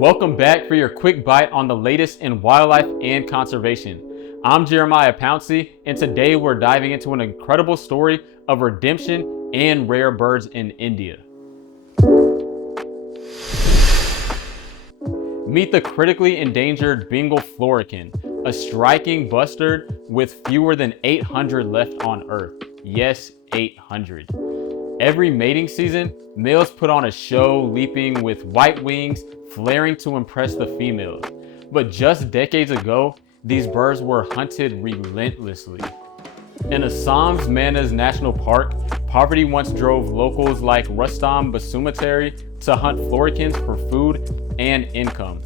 Welcome back for your quick bite on the latest in wildlife and conservation. I'm Jeremiah Pouncy, and today we're diving into an incredible story of redemption and rare birds in India. Meet the critically endangered Bengal florican, a striking bustard with fewer than 800 left on Earth. Yes, 800. Every mating season, males put on a show, leaping with white wings, flaring to impress the females. But just decades ago, these birds were hunted relentlessly. In Assam's Manas National Park, poverty once drove locals like Rustam Basumatary to hunt floricans for food and income.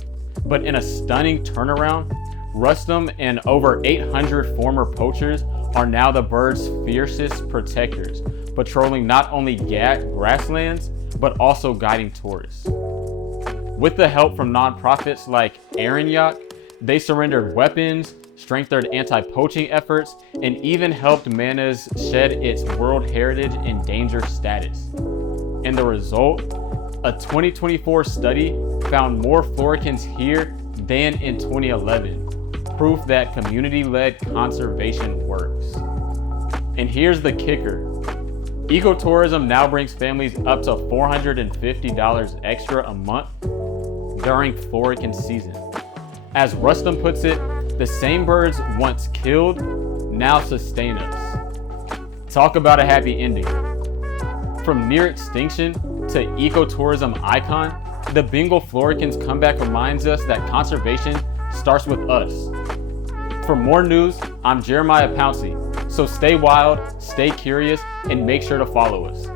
But in a stunning turnaround, Rustam and over 800 former poachers are now the bird's fiercest protectors, patrolling not only grasslands, but also guiding tourists. With the help from nonprofits like Endangered, they surrendered weapons, strengthened anti-poaching efforts, and even helped Manas shed its World Heritage Endangered status. And the result? A 2024 study found more floricans here than in 2011, proof that community-led conservation works. And here's the kicker. Ecotourism now brings families up to $450 extra a month during florican season. As Rustam puts it, the same birds once killed now sustain us. Talk about a happy ending. From near extinction to ecotourism icon, the Bengal florican's comeback reminds us that conservation starts with us. For more news, I'm Jeremiah Pouncy. So stay wild, stay curious, and make sure to follow us.